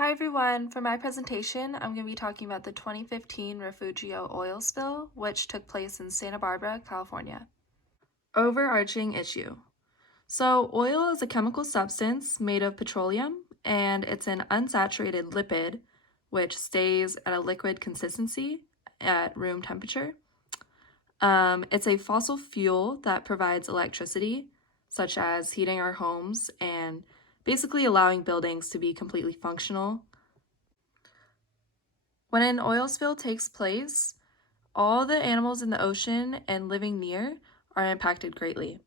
Hi everyone, for my presentation, I'm going to be talking about the 2015 Refugio Oil Spill, which took place in Santa Barbara, California. Overarching issue. So oil is a chemical substance made of petroleum, and it's an unsaturated lipid, which stays at a liquid consistency at room temperature. It's a fossil fuel that provides electricity, such as heating our homes and basically allowing buildings to be completely functional. When an oil spill takes place, all the animals in the ocean and living near are impacted greatly.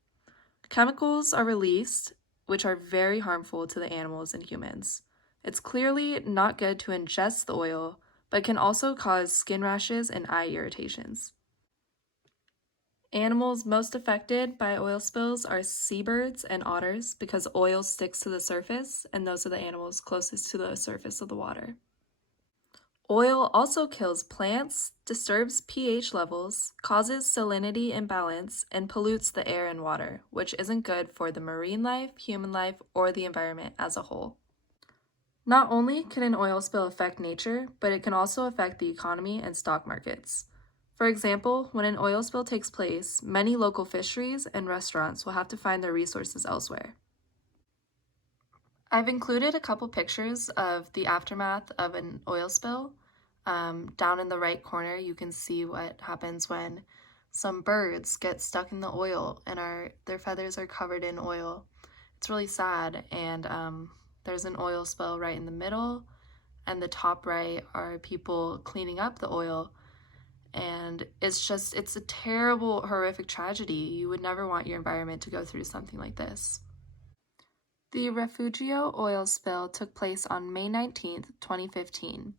Chemicals are released, which are very harmful to the animals and humans. It's clearly not good to ingest the oil, but can also cause skin rashes and eye irritations. Animals most affected by oil spills are seabirds and otters because oil sticks to the surface, and those are the animals closest to the surface of the water. Oil also kills plants, disturbs pH levels, causes salinity imbalance, and pollutes the air and water, which isn't good for the marine life, human life, or the environment as a whole. Not only can an oil spill affect nature, but it can also affect the economy and stock markets. For example, when an oil spill takes place, many local fisheries and restaurants will have to find their resources elsewhere. I've included a couple pictures of the aftermath of an oil spill. Down in the right corner, you can see what happens when some birds get stuck in the oil and their feathers are covered in oil. It's really sad, and there's an oil spill right in the middle, and the top right are people cleaning up the oil. And it's a terrible, horrific tragedy. You would never want your environment to go through something like this. The Refugio oil spill took place on May 19, 2015.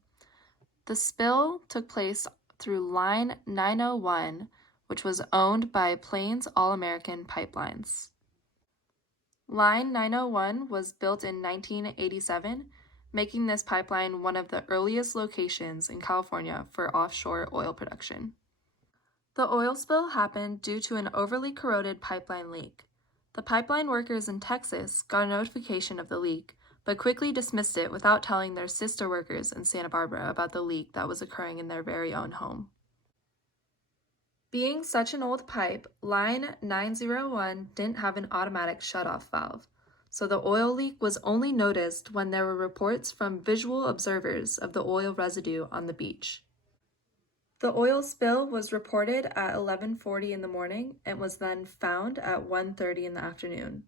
The spill took place through Line 901, which was owned by Plains All American Pipelines. Line 901 was built in 1987, making this pipeline one of the earliest locations in California for offshore oil production. The oil spill happened due to an overly corroded pipeline leak. The pipeline workers in Texas got a notification of the leak, but quickly dismissed it without telling their sister workers in Santa Barbara about the leak that was occurring in their very own home. Being such an old pipe, Line 901 didn't have an automatic shutoff valve, so the oil leak was only noticed when there were reports from visual observers of the oil residue on the beach. The oil spill was reported at 11:40 in the morning and was then found at 1:30 in the afternoon.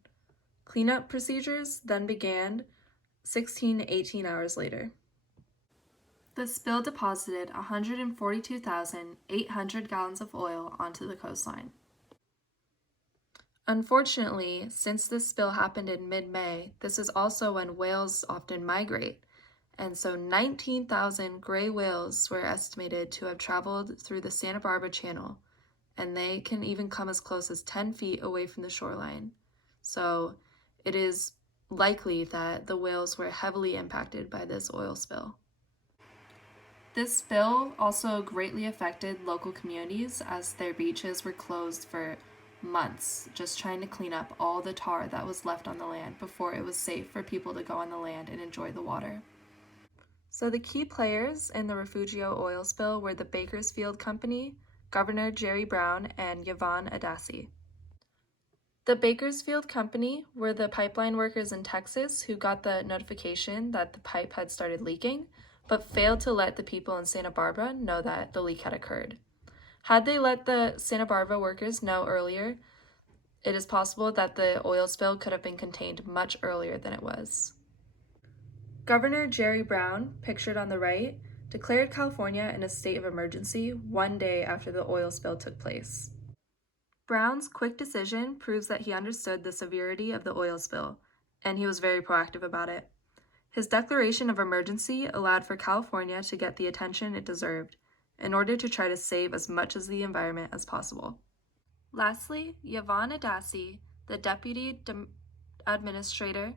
Cleanup procedures then began 16 to 18 hours later. The spill deposited 142,800 gallons of oil onto the coastline. Unfortunately, since this spill happened in mid-May, this is also when whales often migrate, and so 19,000 gray whales were estimated to have traveled through the Santa Barbara Channel, and they can even come as close as 10 feet away from the shoreline. So it is likely that the whales were heavily impacted by this oil spill. This spill also greatly affected local communities as their beaches were closed for months, just trying to clean up all the tar that was left on the land before it was safe for people to go on the land and enjoy the water. So the key players in the Refugio oil spill were the Bakersfield Company, Governor Jerry Brown, and Yvonne Adassi. The Bakersfield Company were the pipeline workers in Texas who got the notification that the pipe had started leaking, but failed to let the people in Santa Barbara know that the leak had occurred. Had they let the Santa Barbara workers know earlier, it is possible that the oil spill could have been contained much earlier than it was. Governor Jerry Brown, pictured on the right, declared California in a state of emergency one day after the oil spill took place. Brown's quick decision proves that he understood the severity of the oil spill, and he was very proactive about it. His declaration of emergency allowed for California to get the attention it deserved, in order to try to save as much of the environment as possible. Lastly, Yvonne Adassi, the Deputy Administrator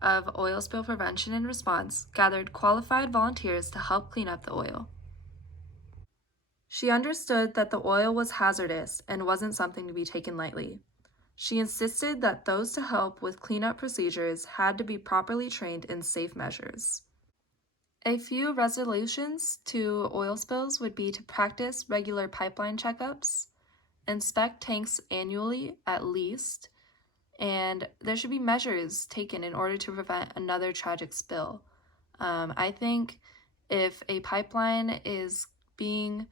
of Oil Spill Prevention and Response, gathered qualified volunteers to help clean up the oil. She understood that the oil was hazardous and wasn't something to be taken lightly. She insisted that those to help with cleanup procedures had to be properly trained in safe measures. A few resolutions to oil spills would be to practice regular pipeline checkups, inspect tanks annually at least, and there should be measures taken in order to prevent another tragic spill. I think if a pipeline is being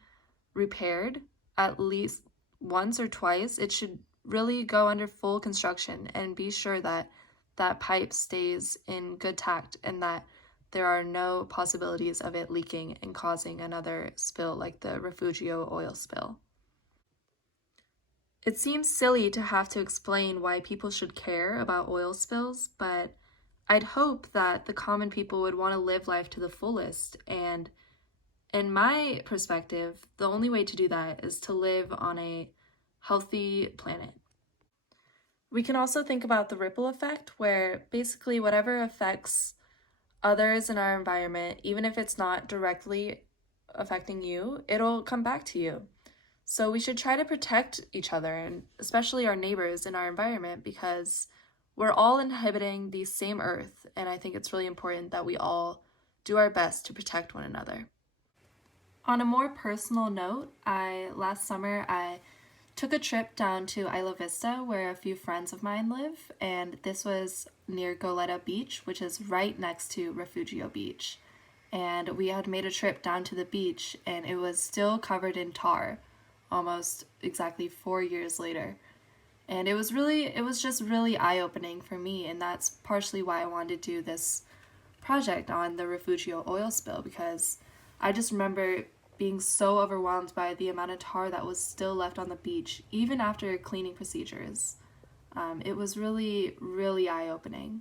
repaired at least once or twice, it should really go under full construction and be sure that that pipe stays in good tact and that there are no possibilities of it leaking and causing another spill like the Refugio oil spill. It seems silly to have to explain why people should care about oil spills, but I'd hope that the common people would want to live life to the fullest. And in my perspective, the only way to do that is to live on a healthy planet. We can also think about the ripple effect, where basically whatever affects others in our environment, even if it's not directly affecting you, it'll come back to you. So we should try to protect each other and especially our neighbors in our environment because we're all inhabiting the same earth, and I think it's really important that we all do our best to protect one another. On a more personal note, last summer I took a trip down to Isla Vista where a few friends of mine live, and this was near Goleta Beach, which is right next to Refugio Beach. And we had made a trip down to the beach and it was still covered in tar almost exactly 4 years later. And it was just really eye-opening for me, and that's partially why I wanted to do this project on the Refugio oil spill, because I just remember being so overwhelmed by the amount of tar that was still left on the beach, even after cleaning procedures. It was really, really eye-opening.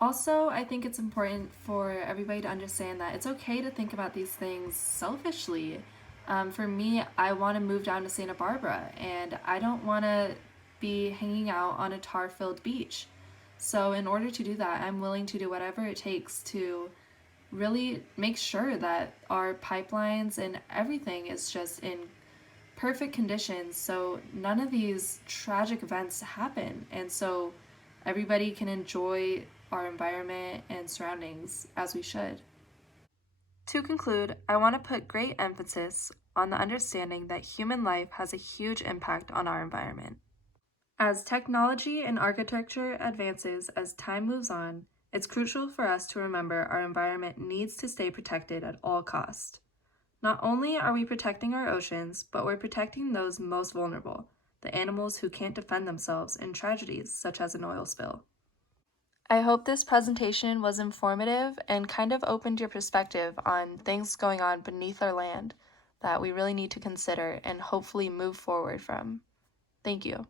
Also, I think it's important for everybody to understand that it's okay to think about these things selfishly. For me, I want to move down to Santa Barbara and I don't want to be hanging out on a tar filled beach. So, in order to do that, I'm willing to do whatever it takes to really make sure that our pipelines and everything is just in perfect conditions so none of these tragic events happen. And so everybody can enjoy our environment and surroundings as we should. To conclude, I want to put great emphasis on the understanding that human life has a huge impact on our environment. As technology and architecture advances as time moves on, it's crucial for us to remember our environment needs to stay protected at all costs. Not only are we protecting our oceans, but we're protecting those most vulnerable, the animals who can't defend themselves in tragedies such as an oil spill. I hope this presentation was informative and kind of opened your perspective on things going on beneath our land that we really need to consider and hopefully move forward from. Thank you.